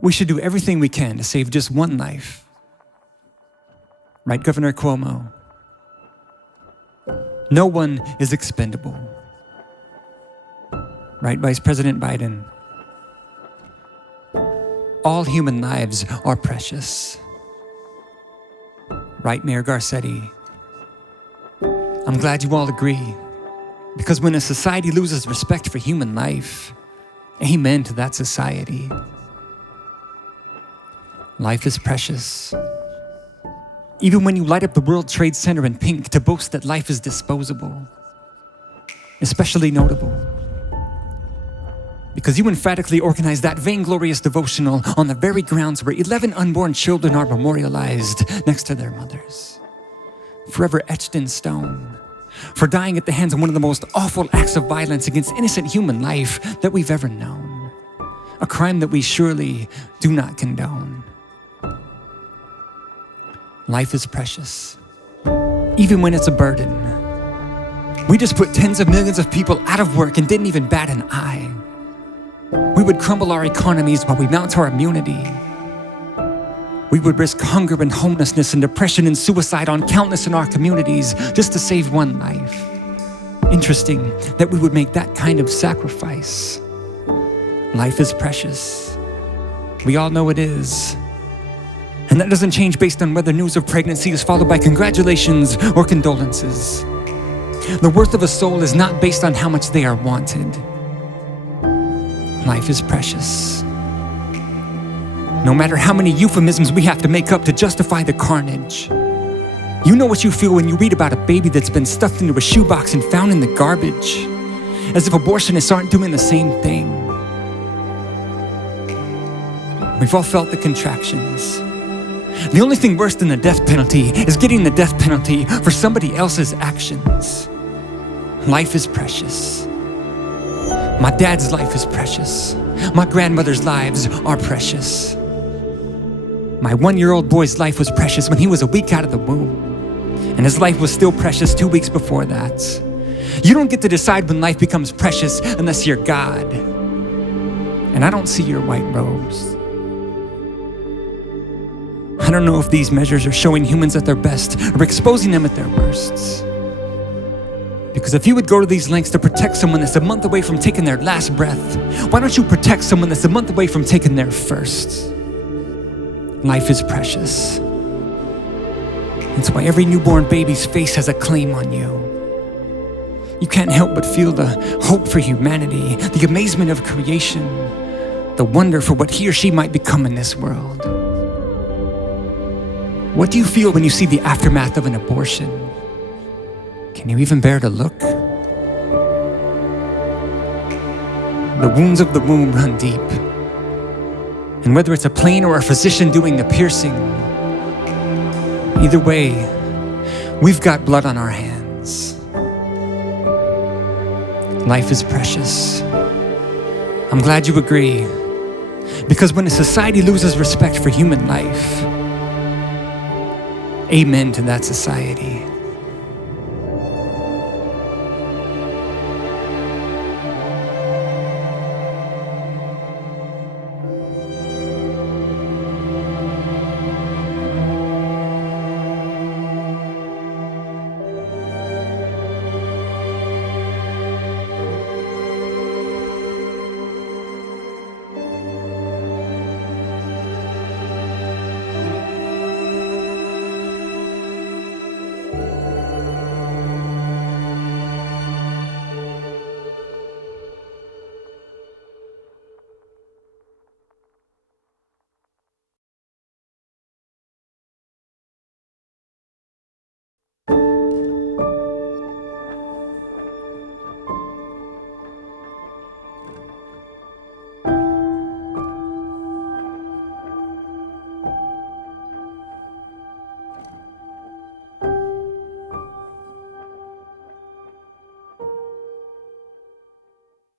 We should do everything we can to save just one life. Right, Governor Cuomo? No one is expendable. Right, Vice President Biden? All human lives are precious. Right, Mayor Garcetti? I'm glad you all agree, because when a society loses respect for human life, amen to that society. Life is precious. Even when you light up the World Trade Center in pink to boast that life is disposable, especially notable, because you emphatically organize that vainglorious devotional on the very grounds where 11 unborn children are memorialized next to their mothers, forever etched in stone, for dying at the hands of one of the most awful acts of violence against innocent human life that we've ever known, a crime that we surely do not condone. Life is precious, even when it's a burden. We just put tens of millions of people out of work and didn't even bat an eye. We would crumble our economies while we mount our immunity. We would risk hunger and homelessness and depression and suicide on countless in our communities just to save one life. Interesting that we would make that kind of sacrifice. Life is precious. We all know it is. And that doesn't change based on whether news of pregnancy is followed by congratulations or condolences. The worth of a soul is not based on how much they are wanted. Life is precious. No matter how many euphemisms we have to make up to justify the carnage. You know what you feel when you read about a baby that's been stuffed into a shoebox and found in the garbage, as if abortionists aren't doing the same thing. We've all felt the contractions. The only thing worse than the death penalty is getting the death penalty for somebody else's actions. Life is precious. My dad's life is precious. My grandmother's lives are precious. My 1-year-old boy's life was precious when he was a week out of the womb. And his life was still precious 2 weeks before that. You don't get to decide when life becomes precious unless you're God. And I don't see your white robes. I don't know if these measures are showing humans at their best or exposing them at their worst. Because if you would go to these lengths to protect someone that's a month away from taking their last breath, why don't you protect someone that's a month away from taking their first? Life is precious. That's why every newborn baby's face has a claim on you. You can't help but feel the hope for humanity, the amazement of creation, the wonder for what he or she might become in this world. What do you feel when you see the aftermath of an abortion? Can you even bear to look? The wounds of the womb run deep. And whether it's a plane or a physician doing the piercing, either way, we've got blood on our hands. Life is precious. I'm glad you agree, because when a society loses respect for human life, amen to that society.